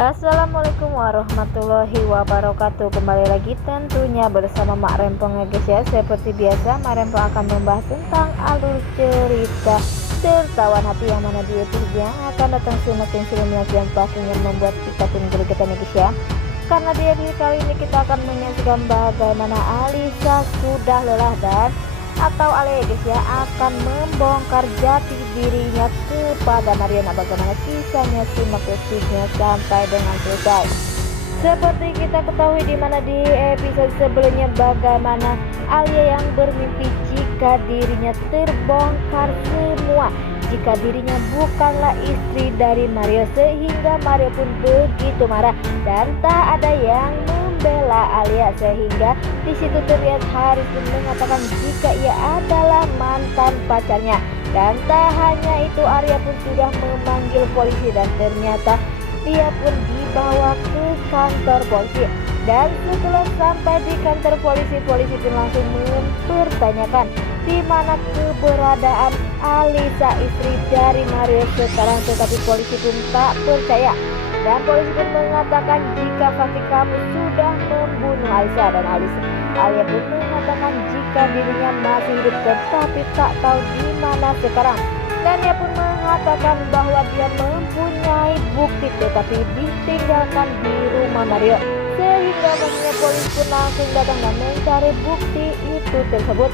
Assalamualaikum warahmatullahi wabarakatuh. Kembali lagi tentunya bersama Mak Rempong ya guys ya. Seperti biasa Mak Rempong akan membahas tentang alur cerita tertawan hati yang mana di episode yang akan datang semakin seru dan pastinya membuat kita tunggu gregetan ya guys ya. Karena di episode kali ini kita akan menyaksikan bagaimana Alisa sudah lelah dan atau Alia guys ya akan membongkar jati dirinya kepada Mario. Nah, bagaimana kisahnya, simak episodenya sampai dengan selesai. Seperti kita ketahui di mana di episode sebelumnya bagaimana Alia yang bermimpi jika dirinya terbongkar semua, jika dirinya bukanlah istri dari Mario, sehingga Mario pun begitu marah dan tak ada yang membela Alia, sehingga di situ terlihat Haris pun mengatakan jika ia adalah mantan pacarnya. Dan tak hanya itu, Arya pun sudah memanggil polisi dan ternyata dia pun dibawa ke kantor polisi. Dan setelah sampai di kantor polisi, polisi pun langsung mempertanyakan di mana keberadaan Alisa istri dari Mario sekarang, tetapi polisi pun tak percaya. Dan polisi pun mengatakan jika fakta kamu sudah membunuh Alisa, dan Alia pun mengatakan jika dirinya masih hidup tetapi tak tahu di mana sekarang. Dan dia pun mengatakan bahwa dia mempunyai bukti tetapi ditinggalkan di rumah Mario, sehingga maksudnya polisi pun langsung datang dan mencari bukti itu tersebut.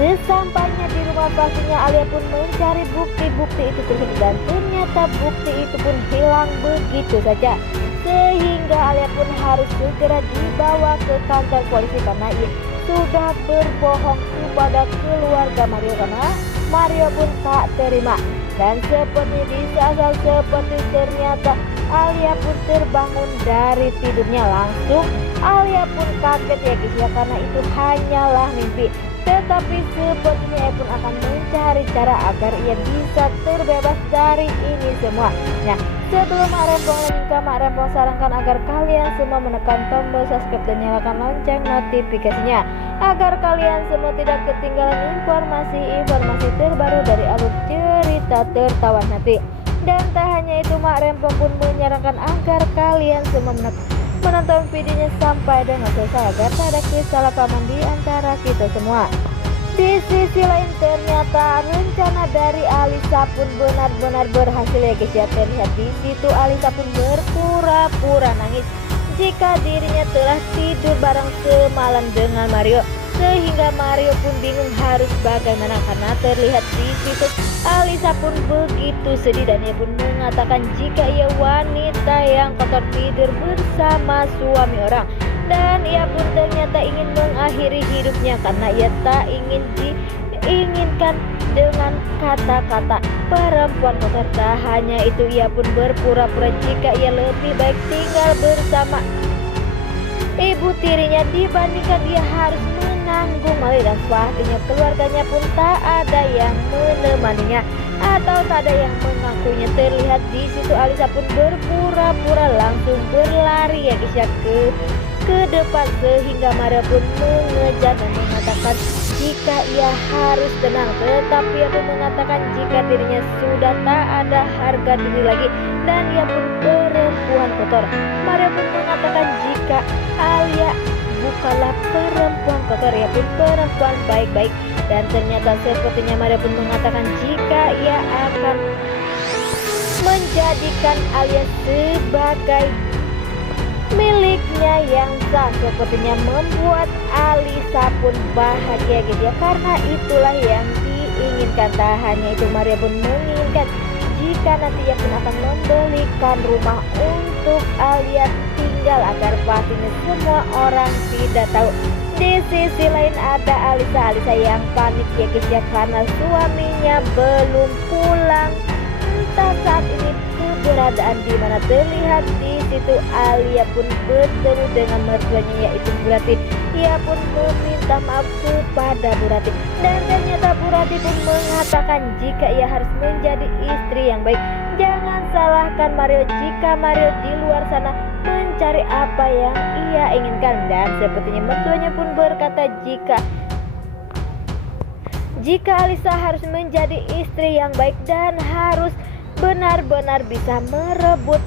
Sesampainya di rumah pastinya Alia pun mencari bukti-bukti itu tersebut dan ternyata bukti itu pun hilang begitu saja, sehingga Alia pun harus segera dibawa ke kantor polisi karena ia sudah berbohong kepada keluarga Mario, karena Mario pun tak terima. Dan seperti disasar seperti ternyata Alia pun terbangun dari tidurnya. Langsung Alia pun kaget ya guys ya, karena itu hanyalah mimpi. Tetapi sepertinya ia pun akan mencari cara agar ia bisa terbebas dari ini semua. Nah, sebelum Mak Rempong lanjutkan, Mak Rempong sarankan agar kalian semua menekan tombol subscribe dan nyalakan lonceng notifikasinya, agar kalian semua tidak ketinggalan informasi-informasi terbaru dari alur cerita tertawan hati. Dan tak hanya itu, Mak Rempong pun menyarankan agar kalian semua menonton videonya sampai dengan selesai agar tak ada kesalahpahaman di antara kita semua. Di sisi lain ternyata rencana dari Alisa pun benar-benar berhasil ya guys ya. Terlihat di situ Alisa pun berpura-pura nangis jika dirinya telah tidur bareng semalam dengan Mario, sehingga Mario pun bingung harus bagaimana karena terlihat di situ Alisa pun begitu sedih dan ia pun mengatakan jika ia wanita yang kotor tidur bersama suami orang, dan ia pun ternyata ingin mengakhiri hidupnya karena ia tak ingin diinginkan dengan kata-kata perempuan kotor. Tak hanya itu, ia pun berpura-pura jika ia lebih baik tinggal bersama ibu tirinya dibandingkan dia harus menanggung Mali, dan pastinya keluarganya pun tak ada yang menemaninya atau tak ada yang mengakuinya. Terlihat di situ Alisa pun berpura-pura langsung berlari ya guys ya ke depan, sehingga Mario pun mengejar dan mengatakan jika ia harus tenang, tetapi ia pun mengatakan jika dirinya sudah tak ada harga diri lagi dan ia pun perempuan kotor. Mario pun mengatakan jika Alia bukanlah perempuan kotor, ia pun perempuan baik-baik. Dan ternyata sepertinya Mario pun mengatakan jika ia akan menjadikan Alia sebagai miliknya yang sah. Sepertinya membuat Alisa pun bahagia gitu ya, karena itulah yang diinginkan. Tak hanya itu, Mario pun menginginkan jika nanti ia pun akan membelikan rumah untuk Alia tinggal agar pastinya semua orang tidak tahu. Di sisi lain ada Alisa yang panik ya guys ya, karena suaminya belum pulang. Entah saat ini keberadaan di mana. Terlihat di situ Alia pun bertemu dengan mertuanya yaitu Bu Rati. Ia pun meminta maaf kepada Bu Rati, dan ternyata Bu Rati pun mengatakan jika ia harus menjadi istri yang baik. Jangan salahkan Mario jika Mario di luar sana mencari apa yang ia inginkan. Dan sepertinya mertuanya pun berkata jika Alisa harus menjadi istri yang baik dan harus benar-benar bisa merebut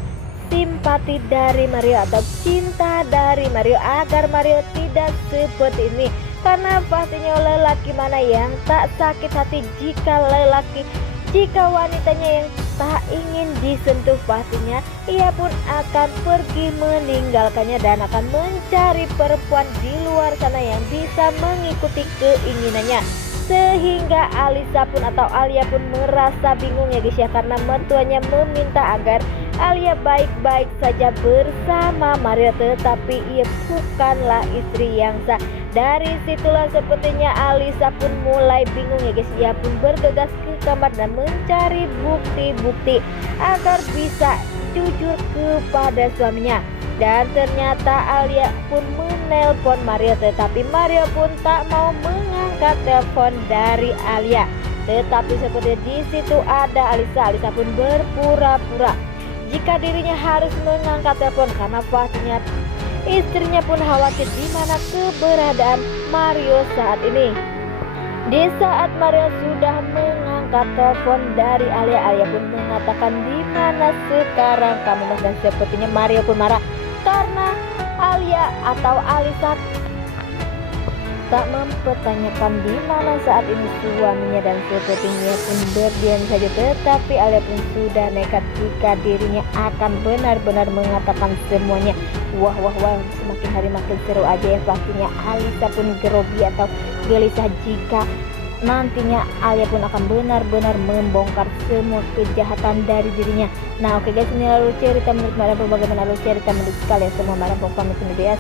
simpati dari Mario atau cinta dari Mario agar Mario tidak seperti ini. Karena pastinya lelaki mana yang tak sakit hati jika wanitanya yang tak ingin disentuh, pastinya ia pun akan pergi meninggalkannya dan akan mencari perempuan di luar sana yang bisa mengikuti keinginannya. Sehingga Alisa pun atau Alia pun merasa bingung ya guys ya, karena mertuanya meminta agar Alia baik-baik saja bersama Mario, tetapi ia bukanlah istri yang sah. Dari situlah sepertinya Alisa pun mulai bingung ya guys. Ia pun bergegas ke kamar dan mencari bukti-bukti agar bisa jujur kepada suaminya. Dan ternyata Alia pun menelpon Mario, tetapi Mario pun tak mau mengangkat telepon dari Alia. Tetapi seperti di situ ada Alisa pun berpura-pura jika dirinya harus mengangkat telepon karena pastinya istrinya pun khawatir di mana keberadaan Mario saat ini. Di saat Mario sudah mengangkat telepon dari Alia pun mengatakan di mana sekarang kamu, dan sepertinya Mario pun marah karena Alia atau Alisa tak mempertanyakan di mana saat ini suaminya, dan sepertinya pun berdiam saja. Tetapi Alia pun sudah nekat jika dirinya akan benar-benar mengatakan semuanya. Wah, semakin hari makin seru aja ya. Pastinya Alisa pun grogi atau gelisah jika nantinya Alia pun akan benar-benar membongkar semua kejahatan dari dirinya. Nah oke guys, ini lalu cerita menurut Mario. Bagaimana lalu cerita menurut kalian semua? Mario pamit undur diri.